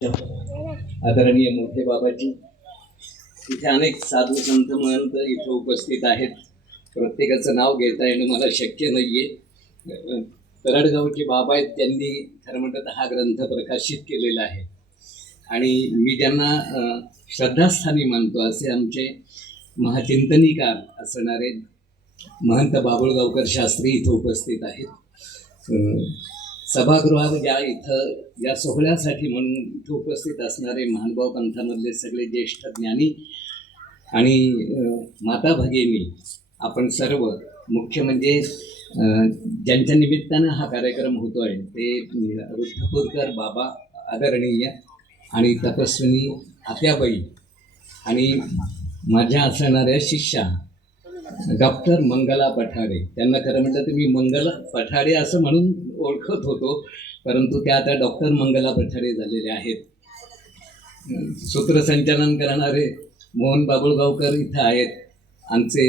आदरणीय मोठे बाबाजी, इथे अनेक साधू संत महंत इथे उपस्थित आहेत. प्रत्येकाचं नाव घेता येणं मला शक्य नाहीये. तरडगावचे बाबा आहेत, त्यांनी खरं म्हणतात हा ग्रंथ प्रकाशित केलेला आहे आणि मी ज्यांना श्रद्धास्थानी मानतो असे आमचे महाचिंतनिकार असणारे महंत बाबुळगावकर शास्त्री इथं उपस्थित आहेत. सभागृहात इथं या सोहळ्यासाठी म्हणून इथं उपस्थित असणारे महानुभाव पंथामधले सगळे ज्येष्ठ ज्ञानी आणि माता भगिनी, आपण सर्व, मुख्य म्हणजे ज्यांच्या निमित्तानं हा कार्यक्रम होतो आहे ते रुद्धपूरकर बाबा आदरणीय आणि तपस्विनी आत्याबाई आणि माझ्या असणाऱ्या शिष्या डॉक्टर मंगला पठाडे. त्यांना खरं म्हटलं तर मी मंगला पठाडे असं म्हणून ओळखत होतो, परंतु त्या आता डॉक्टर मंगला पठाडे झालेले आहेत. सूत्रसंचालन करणारे मोहन बाबुळगावकर इथं आहेत. आमचे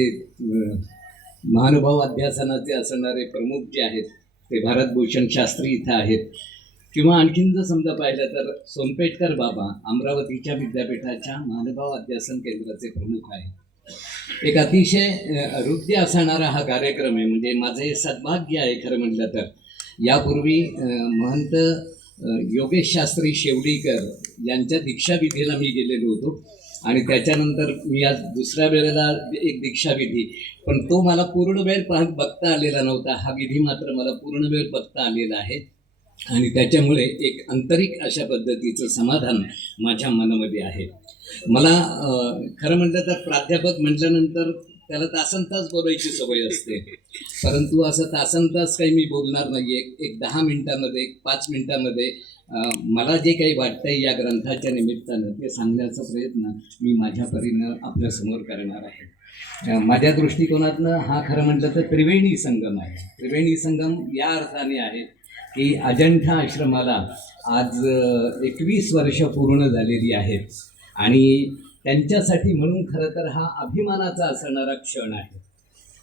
महानुभाव अध्यासनाचे असणारे प्रमुख जे आहेत ते भारतभूषण शास्त्री इथं आहेत. किंवा आणखीन जर समजा पाहिलं तर सोनपेठकर बाबा अमरावतीच्या विद्यापीठाच्या महानुभाव अध्यासन केंद्राचे प्रमुख आहेत. एक अतिशय हृदय असणारा हा कार्यक्रम आहे. म्हणजे माझं हे सद्भाग्य आहे खरं म्हटलं तर. यापूर्वी महंत योगेश शास्त्री शेवडीकर यांच्या दीक्षाविधीला मी गेलेलो होतो आणि त्याच्यानंतर मी आज दुसऱ्या वेळेला एक दीक्षाविधी, पण तो मला पूर्ण वेळ बघता आलेला नव्हता. हा विधी मात्र मला पूर्ण वेळ बघता आलेला आहे आणि त्याच्यामुळे एक आंतरिक अशा पद्धतीचं समाधान माझ्या मनामध्ये आहे. मला खरं म्हटलं तर प्राध्यापक म्हटल्यानंतर त्याला तासनतास बोलायची सवय असते, परंतु असं तासनतास काही मी बोलणार नाही आहे. एक 10 मिनिटामध्ये, 5 मिनिटामध्ये मला जे काही वाटतंय या ग्रंथाच्या निमित्तानं ते सांगण्याचा प्रयत्न मी माझ्या परीनं आपल्यासमोर करणार आहे. माझ्या दृष्टिकोनातनं हा खरं म्हटलं तर त्रिवेणी संगम आहे. त्रिवेणी संगम या अर्थाने आहे की अजंठा आश्रमाला आज 21 वर्ष पूर्ण झालेली आहेत आणि त्यांच्यासाठी म्हणून खरं तर हा अभिमानाचा असणारा क्षण आहे.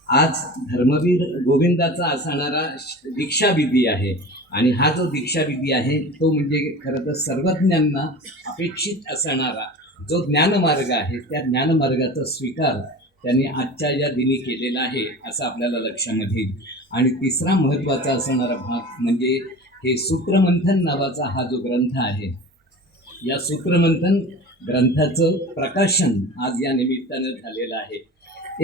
आज धर्मवीर गोविंदाचा असणारा दीक्षाविधी आहे आणि हा जो दीक्षाविधी आहे तो म्हणजे खरं तर सर्वज्ञांना अपेक्षित असणारा जो ज्ञानमार्ग आहे त्या ज्ञानमार्गाचा स्वीकार त्यांनी आजच्या या दिनी केलेला आहे असं आपल्याला लक्षामध्ये येईल. आणि तिसरा महत्त्वाचा असणारा भाग म्हणजे हे सूत्रमंथन नावाचा हा जो ग्रंथ आहे, या सूत्रमंथन ग्रंथाचं प्रकाशन आज या निमित्तानं झालेलं आहे.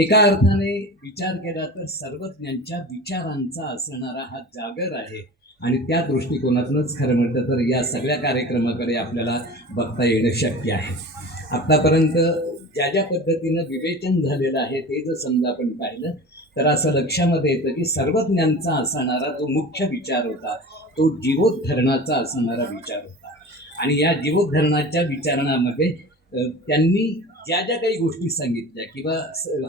एका अर्थाने विचार केला तर सर्वज्ञांच्या विचारांचा असणारा हा जागर आहे आणि त्या दृष्टिकोनातूनच खरं म्हटलं तर या सगळ्या कार्यक्रमाकडे आपल्याला बघता येणं शक्य आहे. आत्तापर्यंत ज्या ज्या पद्धतीनं विवेचन झालेलं आहे ते जर समजा आपण पाहिलं तर असं लक्षामध्ये येतं की सर्वज्ञांचा असणारा जो मुख्य विचार होता तो जीवोद्धरणाचा असणारा विचार होता आणि या जीवोद्धरणाच्या विचारणामध्ये त्यांनी ज्या ज्या काही गोष्टी सांगितल्या किंवा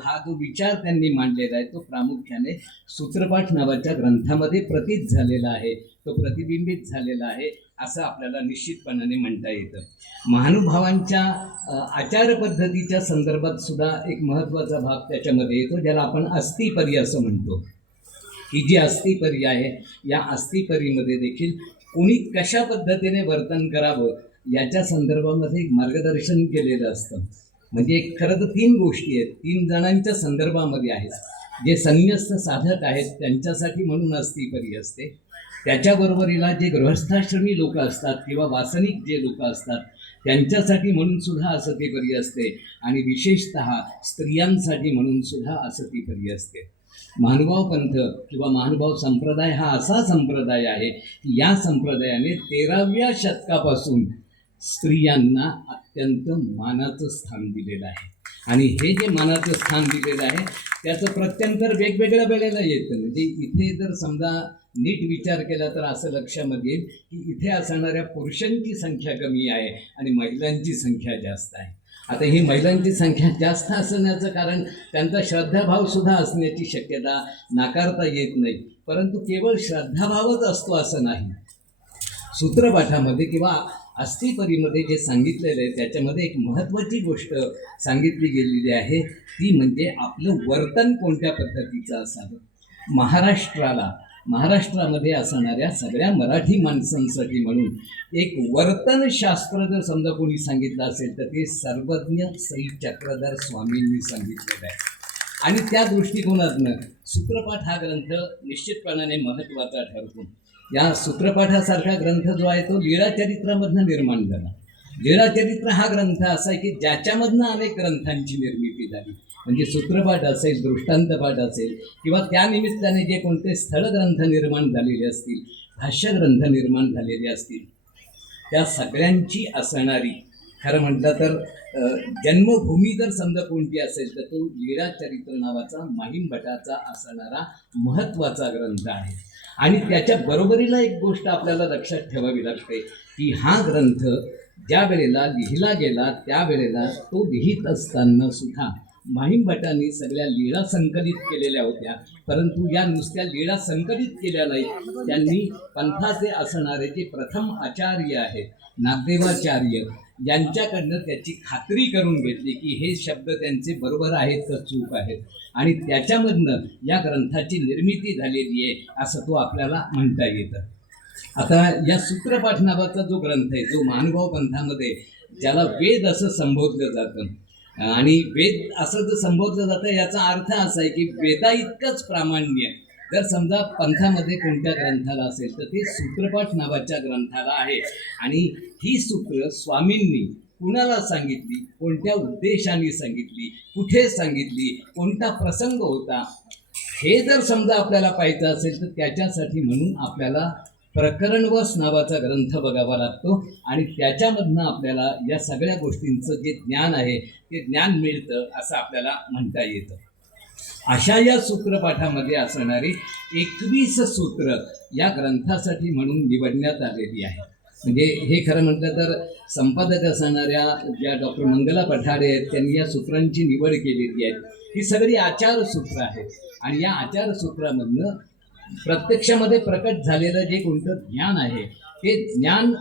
हा जो विचार त्यांनी मांडलेला आहे तो प्रामुख्याने सूत्रपाठ नावाच्या ग्रंथामध्ये प्रतीत झालेला आहे, तो प्रतिबिंबित झालेला आहे असं आपल्याला निश्चितपणाने म्हणता येतं. महानुभावांच्या आचार पद्धतीच्या संदर्भात सुद्धा एक महत्त्वाचा भाग त्याच्यामध्ये येतो ज्याला आपण अस्थिपरी असं म्हणतो. ही जी अस्थिपरी आहे या अस्थिपरीमध्ये देखील कोणी कशा पद्धतीने वर्तन करावं याच्या संदर्भामध्ये एक मार्गदर्शन केलेलं असतं. म्हणजे खरं तर 3 गोष्टी आहेत, 3 जणांच्या संदर्भामध्ये आहेत. जे संन्यस्त साधक आहेत त्यांच्यासाठी म्हणून अस्थिपरी असते. त्याच्याबरोबरीला जे गृहस्थाश्रमी लोक असतात किंवा वासनिक जे लोक असतात त्यांच्यासाठी म्हणून सुद्धा असतीपरी असते आणि विशेषतः स्त्रियांसाठी म्हणून सुद्धा असतीपरी असते. महानुभाव पंथ किंवा महानुभाव संप्रदाय हा असा संप्रदाय आहे की या संप्रदायाने 13व्या शतकापासून स्त्रियांना अत्यंत मानाचं स्थान दिलेलं आहे आणि हे जे मानाचं स्थान दिलेलं आहे त्याचं प्रत्यंतर वेगवेगळ्या वेळेला येतं. म्हणजे इथे जर समजा नीट विचार केला तर असं लक्षामध्ये येईल की इथे असणाऱ्या पुरुषांची संख्या कमी आहे आणि महिलांची संख्या जास्त आहे. आता ही महिलांची संख्या जास्त असण्याचं कारण त्यांचा श्रद्धाभावसुद्धा असण्याची शक्यता नाकारता येत नाही, परंतु केवळ श्रद्धाभावच असतो असं नाही. सूत्रपाठामध्ये किंवा अस्थिपरीमध्ये जे सांगितलेलं आहे त्याच्यामध्ये एक महत्त्वाची गोष्ट सांगितली गेलेली आहे ती म्हणजे आपलं वर्तन कोणत्या पद्धतीचं असावं. महाराष्ट्राला महाराष्ट्रामध्ये असणाऱ्या सगळ्या मराठी माणसांसाठी म्हणून एक वर्तनशास्त्र जर समजा कोणी सांगितलं असेल तर ते सर्वज्ञ श्री चक्रधर स्वामींनी सांगितलेलं आहे. आणि त्या दृष्टिकोनातनं सूत्रपाठ हा ग्रंथ निश्चितपणाने महत्त्वाचा ठरतो. या सूत्रपाठासारखा ग्रंथ जो आहे तो लीळाचरित्रामधनं निर्माण झाला. लीळाचरित्र हा ग्रंथ असा आहे की ज्याच्यामधनं अनेक ग्रंथांची निर्मिती झाली. म्हणजे सूत्रपाठ असेल, दृष्टांतपाठ असेल किंवा त्या निमित्ताने जे कोणते स्थळग्रंथ निर्माण झालेले असतील, भाष्यग्रंथ निर्माण झालेले असतील, त्या सगळ्यांची असणारी खरं म्हटलं तर जन्मभूमी जर समजा कोणती असेल तर तो लीळाचरित्र नावाचा माहीम भटाचा असणारा महत्त्वाचा ग्रंथ आहे. आणि त्याच्या बरोबरीला एक गोष्ट आपल्याला लक्षात ठेवावी लागते की हा ग्रंथ ज्या वेळेला लिहिला गेला त्यावेळेला तो लिहित असताना सुद्धा माहीम भटांनी सगळ्या लीळा संकलित केलेल्या होत्या. परंतु या नुसत्या लीळा संकलित केल्या नाहीत, त्यांनी पंथाचे असणारे जे प्रथम आचार्य आहेत नागदेवाचार्य यांच्याकडनं त्याची खात्री करून घेतली की हे शब्द त्यांचे बरोबर आहेत का चूक आहेत, आणि त्याच्यामधनं या ग्रंथाची निर्मिती झालेली आहे असं तो आपल्याला म्हणता येतं. आता या सूत्रपाठ नावाचा जो ग्रंथ आहे जो महानुभाव पंथामध्ये ज्याला वेद असं संबोधलं जातं, आणि वेद असं जर संबोधलं जातं याचा अर्थ असा आहे की वेदा इतकंच प्रामाण्य जर समजा पंथामध्ये कोणत्या ग्रंथाला असेल तर ते सूत्रपाठ नावाच्या ग्रंथाला आहे. आणि ही सूत्र स्वामींनी कुणाला सांगितली, कोणत्या उद्देशाने सांगितली, कुठे सांगितली, कोणता प्रसंग होता, हे जर समजा आपल्याला पाहायचं असेल तर त्याच्यासाठी म्हणून आपल्याला प्रकरणवस नावाचा ग्रंथ बघावा लागतो. आणि त्याच्यामधनं आपल्याला या सगळ्या गोष्टींचं जे ज्ञान आहे ते ज्ञान मिळतं असं आपल्याला म्हणता येतं. अशा या सूत्रपाठामध्ये असणारी 21 सूत्र या ग्रंथासाठी म्हणून निवडण्यात आलेली आहे. म्हणजे हे खरं म्हटलं तर संपादक असणाऱ्या ज्या डॉक्टर मंगला पठाडे आहेत त्यांनी या सूत्रांची निवड केलेली आहे. ही सगळी आचारसूत्र आहेत. आणि या आचारसूत्रामधनं प्रत्यक्षामध्ये प्रकट झालेलं जे कोणतं ज्ञान आहे ते ज्ञान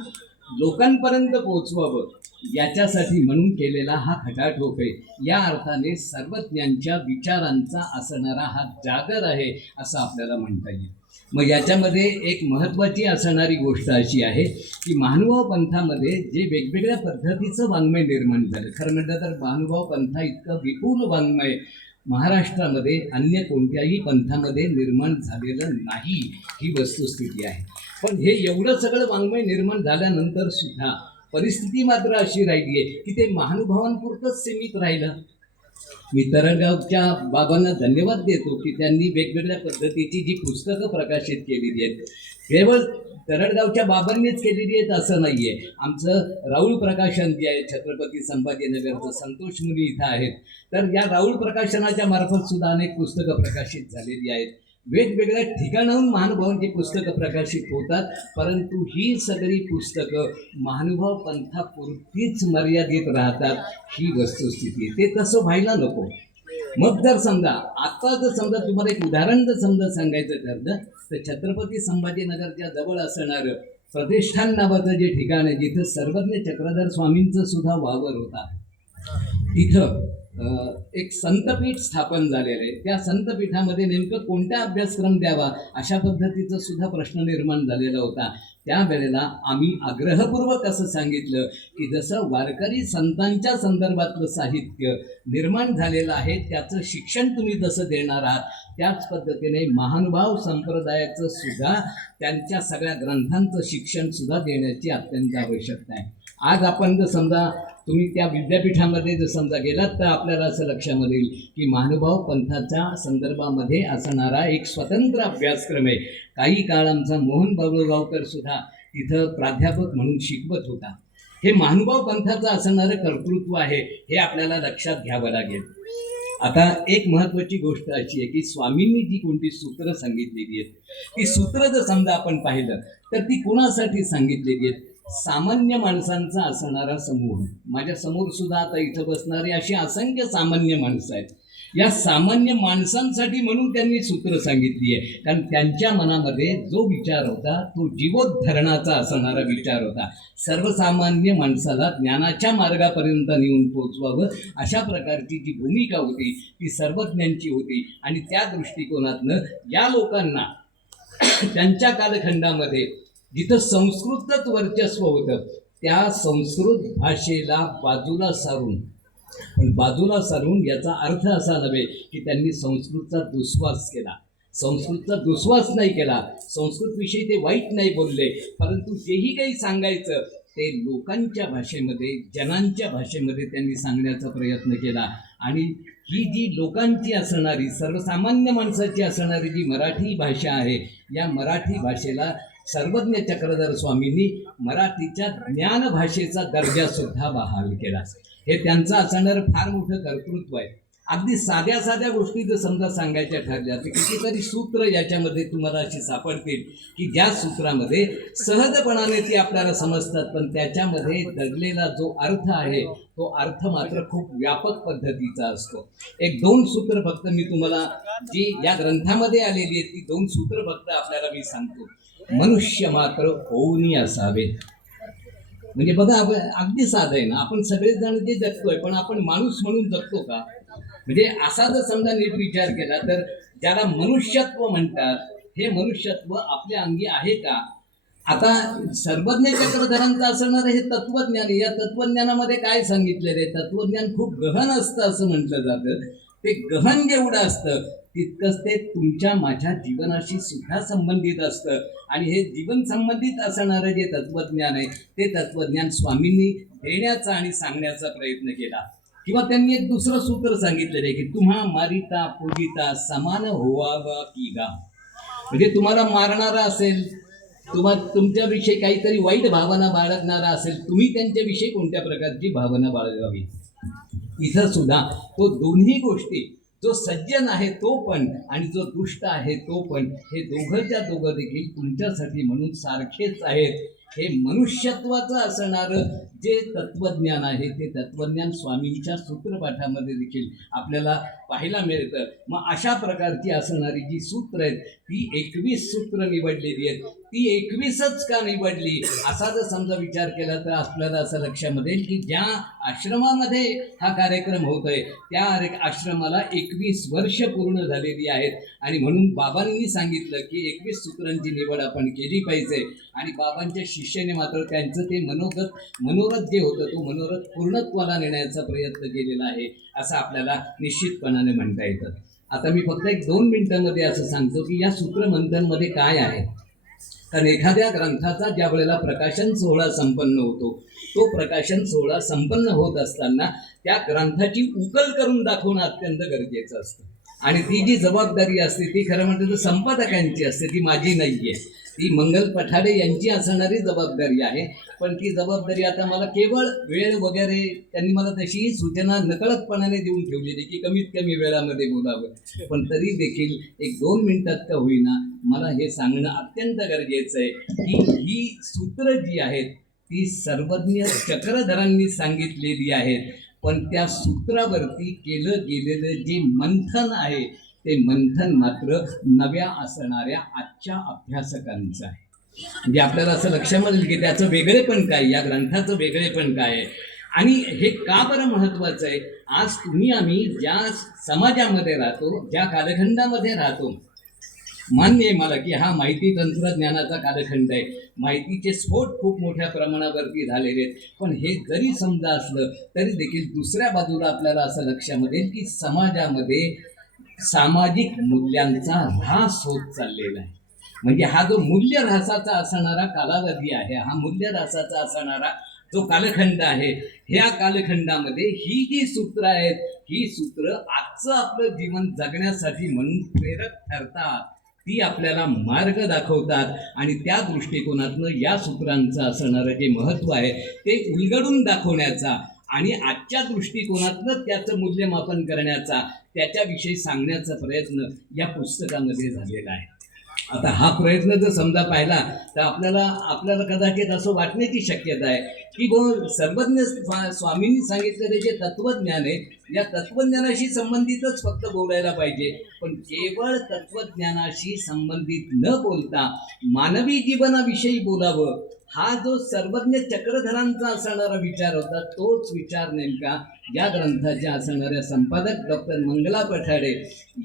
लोकांपर्यंत पोहोचवावं याच्यासाठी म्हणून केलेला हा खटाटोप आहे. या अर्थाने सर्वज्ञांच्या विचारांचा असणारा हा जागर आहे असं आपल्याला म्हणता येईल. मग याच्यामध्ये एक महत्त्वाची असणारी गोष्ट अशी आहे की महानुभाव पंथामध्ये जे वेगवेगळ्या पद्धतीचं वाङ्मय निर्माण झालं, खरं म्हटलं तर महानुभाव पंथा इतकं विपुल वाङ्मय महाराष्ट्रामध्ये अन्य कोणत्याही पंथामध्ये निर्माण झालेलं नाही, ही वस्तुस्थिती आहे. पण हे एवढं सगळं वाङ्मय निर्माण झाल्यानंतर सुद्धा परिस्थिती मात्र अशी राहिली आहे की ते महानुभावांपुरतंच सीमित राहिलं. मी तरडगावच्या बाबांना धन्यवाद देतो की त्यांनी वेगवेगळ्या पद्धतीची जी पुस्तकं प्रकाशित केलेली आहेत केवळ तरडगावच्या बाबांनीच केलेली आहेत असं नाही आहे. आमचं राऊळ प्रकाशन जे आहे छत्रपती संभाजीनगरचं संतोष मुनी इथं आहेत, तर या राऊळ प्रकाशनाच्या मार्फत सुद्धा अनेक पुस्तकं प्रकाशित झालेली आहेत. वेगवेगळ्या ठिकाणाहून महानुभावांची पुस्तकं प्रकाशित होतात, परंतु ही सगळी पुस्तकं महानुभाव पंथापुरतीच मर्यादित राहतात, ही वस्तुस्थिती. ते तसं व्हायला नको. मग जर समजा आता जर समजा तुम्हाला एक उदाहरण जर समजा सांगायचं ठरलं तर छत्रपती संभाजीनगरच्या जवळ असणारं प्रतिष्ठान नावाचं जे ठिकाण आहे जिथं सर्वज्ञ चक्रधर स्वामींचं सुद्धा वावर होता, तिथं एक संतपीठ स्थापन झालेलं आहे. त्या संतपीठामध्ये नेमकं कोणता अभ्यासक्रम द्यावा अशा पद्धतीचा सुद्धा प्रश्न निर्माण झालेला होता. त्यावेळेला आम्ही आग्रहपूर्वक असं सांगितलं की जसं वारकरी संतांच्या संदर्भातलं साहित्य निर्माण झालेलं आहे त्याचं शिक्षण तुम्ही जसं देणार आहात त्याच पद्धतीने महानुभाव संप्रदायाचं सुद्धा त्यांच्या सगळ्या ग्रंथांचं शिक्षण सुद्धा देण्याची अत्यंत आवश्यकता आहे. आज आपण जर समजा तुम्ही त्या विद्यापीठामध्ये जर समजा गेलात तर आपल्याला असं लक्षामध्ये येईल की महानुभाव पंथाच्या संदर्भामध्ये असणारा एक स्वतंत्र अभ्यासक्रम आहे. काही काळ आमचा मोहन बाबुळगावकर सुद्धा तिथं प्राध्यापक म्हणून शिकवत होता. हे महानुभाव पंथाचं असणारं कर्तृत्व आहे, हे आपल्याला लक्षात घ्यावं लागेल. आता एक महत्त्वाची गोष्ट अशी आहे की स्वामींनी जी कोणती सूत्र सांगितलेली आहेत ती सूत्र जर समजा आपण पाहिलं तर ती कोणासाठी सांगितलेली आहेत? सामान्य माणसांचा असणारा समूह. माझ्या समोर सुद्धा आता इथं बसणारी अशी असंख्य सामान्य माणसं आहेत. या सामान्य माणसांसाठी म्हणून त्यांनी सूत्र सांगितली आहे, कारण त्यांच्या मनामध्ये जो विचार होता तो जीवोद्धरणाचा असणारा विचार होता. सर्वसामान्य माणसाला ज्ञानाच्या मार्गापर्यंत नेऊन पोचवावं अशा प्रकारची जी भूमिका होती ती सर्वज्ञांची होती. आणि त्या दृष्टिकोनातनं या लोकांना त्यांच्या कालखंडामध्ये जिथं संस्कृतच वर्चस्व होतं त्या संस्कृत भाषेला बाजूला सारून, पण बाजूला सारून याचा अर्थ असा नव्हे की त्यांनी संस्कृतचा दुस्वास केला. संस्कृतचा दुस्वास नाही केला, संस्कृतविषयी ते वाईट नाही बोलले, परंतु जेही काही सांगायचं ते लोकांच्या भाषेमध्ये, जनांच्या भाषेमध्ये त्यांनी सांगण्याचा प्रयत्न केला. आणि ही जी लोकांची असणारी, सर्वसामान्य माणसाची असणारी जी मराठी भाषा आहे, या मराठी भाषेला सर्वज्ञ चक्रधर स्वामींनी मराठीच्या ज्ञानभाषेचा दर्जासुद्धा बहाल केला. हे त्यांचं असणारं फार मोठं कर्तृत्व आहे. अगदी साध्या साध्या गोष्टी जर समजा सांगायच्या ठरल्या तर कितीतरी सूत्र याच्यामध्ये तुम्हाला अशी सापडतील की ज्या सूत्रामध्ये सहजपणाने ती आपल्याला समजतात, पण त्याच्यामध्ये दडलेला जो अर्थ आहे तो अर्थ मात्र खूप व्यापक पद्धतीचा असतो. एक दोन सूत्र फक्त मी तुम्हाला जी या ग्रंथामध्ये आलेली आहेत ती दोन सूत्र फक्त आपल्याला मी सांगतो. मनुष्य मात्र होऊनी असावे. म्हणजे बघा, अगदी साधं आहे ना, आपण सगळेच जण जे जगतोय पण आपण माणूस म्हणून जगतो का? म्हणजे असा जर समजा नीट विचार केला तर ज्याला मनुष्यत्व म्हणतात हे मनुष्यत्व आपल्या अंगी आहे का? आता सर्वज्ञ चक्रधरांचं असणारं हे तत्वज्ञान, या तत्वज्ञानामध्ये काय सांगितलेलं आहे? तत्वज्ञान खूप गहन असतं असं म्हटलं जातं. ते गहन जेवढं असतं तितकंच ते तुमच्या माझ्या जीवनाशी सुद्धा संबंधित असतं. आणि हे जीवन संबंधित असणारं जे तत्वज्ञान आहे ते तत्वज्ञान स्वामींनी देण्याचा आणि सांगण्याचा प्रयत्न केला. किंवा त्यांनी एक दुसरं सूत्र सांगितलेलं आहे की तुम्हा मारिता पूजिता समान होवावा की गा. म्हणजे तुम्हाला मारणारा असेल, तुमच्याविषयी काहीतरी वाईट भावना बाळगणारा असेल, तुम्ही त्यांच्याविषयी कोणत्या प्रकारची भावना बाळगावी. इथं सुद्धा तो दोन्ही गोष्टी, जो सज्जन आहे तो पण आणि जो दुष्ट आहे तो पण, हे दोघंच्या दोघं देखील तुमच्यासाठी म्हणून सारखेच आहेत. हे मनुष्यत्वाचं असणारं जे तत्वज्ञान आहे ते तत्वज्ञान स्वामींच्या सूत्रपाठामध्ये देखील आपल्याला पाहायला मिळतं. मग अशा प्रकारची असणारी जी सूत्र आहेत ती 21 सूत्र निवडलेली आहेत. ती 21च का निवडली असा जर समजा विचार केला तर आपल्याला असं लक्षामध्ये येईल की ज्या आश्रमामध्ये हा कार्यक्रम होतोय त्या आश्रमाला 21 वर्ष पूर्ण झालेली आहेत. आणि म्हणून बाबांनी सांगितलं की 21 सूत्रांची निवड आपण केली पाहिजे. आणि बाबांच्या शिष्याने मात्र त्यांचं ते मनोरथ जे होतं तो मनोरथ पूर्णत्वाला नेण्याचा प्रयत्न केलेला आहे असं आपल्याला निश्चितपणाने म्हणता येतं. आता मी फक्त एक 2 मिनिटांमध्ये असं सांगतो की या सूत्रमंथनमध्ये काय आहे. कारण एखाद्या ग्रंथाचा ज्या वेळेला प्रकाशन सोहळा संपन्न होतो, तो प्रकाशन सोहळा संपन्न होत असताना त्या ग्रंथाची उकल करून दाखवणं अत्यंत गरजेचं असतं. आणि ती जी जबाबदारी असते ती खरं म्हणतं तर संपादकांची असते, ती माझी नाही आहे. ती मंगल पठाडे यांची असणारी जबाबदारी आहे. पण ती जबाबदारी आता मला केवळ वेळ वगैरे त्यांनी मला तशीही सूचना नकळतपणाने देऊन ठेवलेली की कमीत कमी वेळामध्ये बोलावं. पण तरी देखील एक 2 मिनिटात का होईना मला हे सांगणं अत्यंत गरजेचं आहे की ही सूत्र जी आहेत ती सर्वज्ञ चक्रधरांनी सांगितलेली आहेत. पण त्या सूत्रावरती केलं गेलेलं जे मंथन आहे ते मंथन मात्र नव्या असणाऱ्या आजच्या अभ्यासकांचं आहे. म्हणजे आपल्याला असं लक्षामध्ये येईल की त्याचं वेगळेपण काय, या ग्रंथाचं वेगळेपण काय आहे. आणि हे का बरं महत्त्वाचं आहे? आज तुम्ही आम्ही ज्या समाजामध्ये राहतो, ज्या कालखंडामध्ये राहतो, मान्य आहे मला की हा माहिती तंत्रज्ञानाचा कालखंड आहे, माहितीचे स्फोट खूप मोठ्या प्रमाणावरती झालेले आहेत. पण हे जरी समजा असलं तरी देखील दुसऱ्या बाजूला आपल्याला असं लक्षामध्ये येईल की समाजामध्ये सामाजिक मूल्यांचा ऱ्हास होत चाललेला आहे. म्हणजे हा जो मूल्य ऱ्हासाचा असणारा कालावधी आहे, हा मूल्य ऱ्हासाचा असणारा जो कालखंड आहे, ह्या कालखंडामध्ये ही जी सूत्र आहेत ही सूत्र आजचं आपलं जीवन जगण्यासाठी म्हणून प्रेरक ठरतात, ती आपल्याला मार्ग दाखवतात. आणि त्या दृष्टिकोनातनं या सूत्रांचं असणारं जे महत्त्व आहे ते उलगडून दाखवण्याचा आणि आजच्या दृष्टिकोनातनं त्याचं मूल्यमापन करण्याचा, त्याच्याविषयी सांगण्याचा प्रयत्न या पुस्तकामध्ये झालेला आहे. आता हा प्रयत्न जर समजा पाहिला तर आपल्याला कदाचित असं वाटण्याची शक्यता आहे की सर्वज्ञ स्वामींनी सांगितलेले जे तत्वज्ञान आहे या तत्वज्ञानाशी संबंधितच फक्त बोलायला पाहिजे. पण केवळ तत्वज्ञानाशी संबंधित न बोलता मानवी जीवनाविषयी बोलावं, हा जो सर्वज्ञ चक्रधरांचा असणारा विचार होता तोच विचार नेमका या ग्रंथाच्या असणाऱ्या संपादक डॉक्टर मंगला पठाडे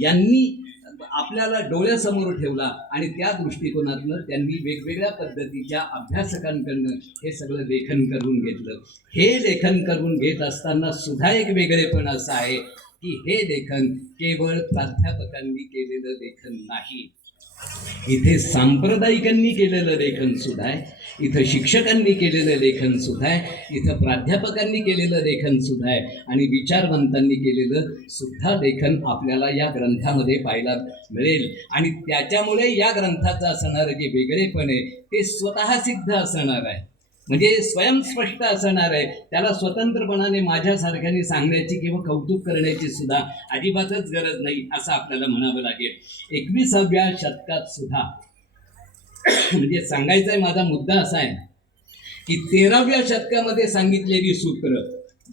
यांनी आपल्याला डोळ्यासमोर ठेवला आणि त्या दृष्टिकोनातनं त्यांनी वेगवेगळ्या पद्धतीच्या अभ्यासकांकडनं हे सगळं लेखन करून घेतलं. हे लेखन करून घेत असताना सुद्धा एक वेगळेपण असं आहे की हे लेखन केवळ प्राध्यापकांनी केलेलं लेखन नाही, इथे सांप्रदायिकांनी केलेलं लेखन सुद्धा आहे, इथं शिक्षकांनी केलेलं लेखन सुद्धा आहे, इथं प्राध्यापकांनी केलेलं लेखन सुद्धा आहे आणि विचारवंतांनी केलेलं सुद्धा लेखन आपल्याला या ग्रंथामध्ये पाहायला मिळेल. आणि त्याच्यामुळे या ग्रंथाचं असणारं जे वेगळेपण आहे ते स्वतः सिद्ध असणार आहे, म्हणजे स्वयंस्पष्ट असणार आहे. त्याला स्वतंत्रपणाने माझ्यासारख्याने सांगण्याची किंवा कौतुक करण्याची सुद्धा अजिबातच गरज नाही असं आपल्याला म्हणावं लागेल. 21व्या शतकात सुद्धा म्हणजे सांगायचा आहे माझा मुद्दा असा आहे की 13व्या शतकामध्ये सांगितलेली सूत्र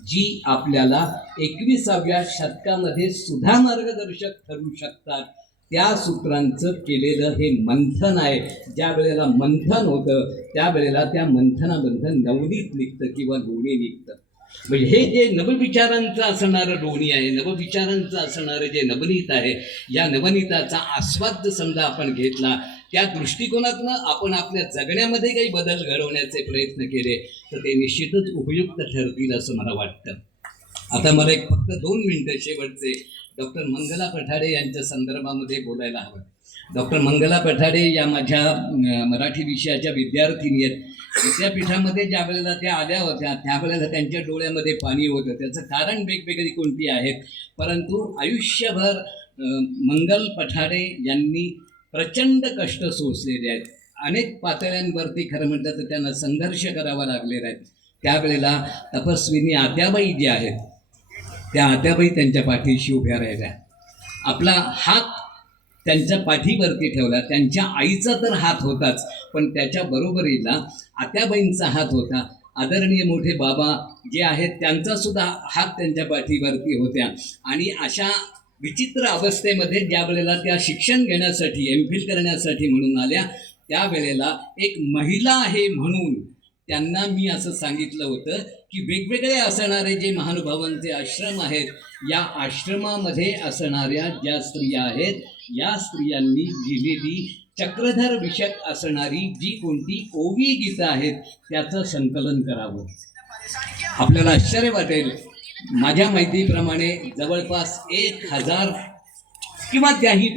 जी आपल्याला 21व्या शतकामध्ये सुद्धा मार्गदर्शक ठरू शकतात, त्या सूत्रांचं केलेलं हे मंथन आहे. ज्या वेळेला मंथन होतं त्यावेळेला त्या मंथनामधून नवनीत निघतं किंवा लोणी निघतं. म्हणजे हे जे नवविचारांचं असणारं लोणी आहे, नवविचारांचं असणारं जे नवनीत आहे, या नवनीताचा आस्वाद समजा आपण घेतला, त्या दृष्टिकोनातनं आपण आपल्या जगण्यामध्ये काही बदल घडवण्याचे प्रयत्न केले तर ते निश्चितच उपयुक्त ठरतील असं मला वाटतं. आता मला एक फक्त 2 मिनटं शेवटचे डॉक्टर मंगला पठाडे यांच्या संदर्भामध्ये बोलायला हवं. डॉक्टर मंगला पठाडे या माझ्या मराठी विषयाच्या विद्यार्थिनी आहेत. विद्यापीठामध्ये ज्या वेळेला त्या आल्या होत्या त्यावेळेला त्यांच्या डोळ्यामध्ये पाणी होतं. त्याचं कारण वेगवेगळी कोणती आहेत, परंतु आयुष्यभर मंगल पठाडे यांनी प्रचंड कष्ट सोसलेले आहेत. अनेक पातळ्यांवरती खरं म्हटलं तर त्यांना संघर्ष करावा लागलेला आहे. त्यावेळेला तपस्विनी आत्याबाई ज्या आहेत त्या आत्याबाई त्यांच्या पाठीशी उभ्या राहिल्या, आपला हात त्यांच्या पाठीवरती ठेवला. त्यांच्या आईचा तर हात होताच, पण त्याच्या बरोबरीला आत्याबाईंचा हात होता. आदरणीय मोठे बाबा जे आहेत त्यांचा सुद्धा हात त्यांच्या पाठीवरती होत्या. आणि अशा विचित्र अवस्थेमध्ये ज्या वेळेला त्या शिक्षण घेण्यासाठी MPhil करण्यासाठी म्हणून आल्या, त्यावेळेला एक महिला आहे म्हणून त्यांना मी असं सांगितलं होतं की वेगवेगळे असणारे जे महानुभावांचे आश्रम आहेत, या आश्रमामध्ये असणाऱ्या ज्या स्त्रिया आहेत या स्त्रियांनी लिहिलेली चक्रधर विषयक असणारी जी कोणती ओवी गीतं आहेत त्याचं संकलन करावं. आपल्याला आश्चर्य वाटेल, माझ्या माहितीप्रमाणे जवळपास 1000 किंवा त्याही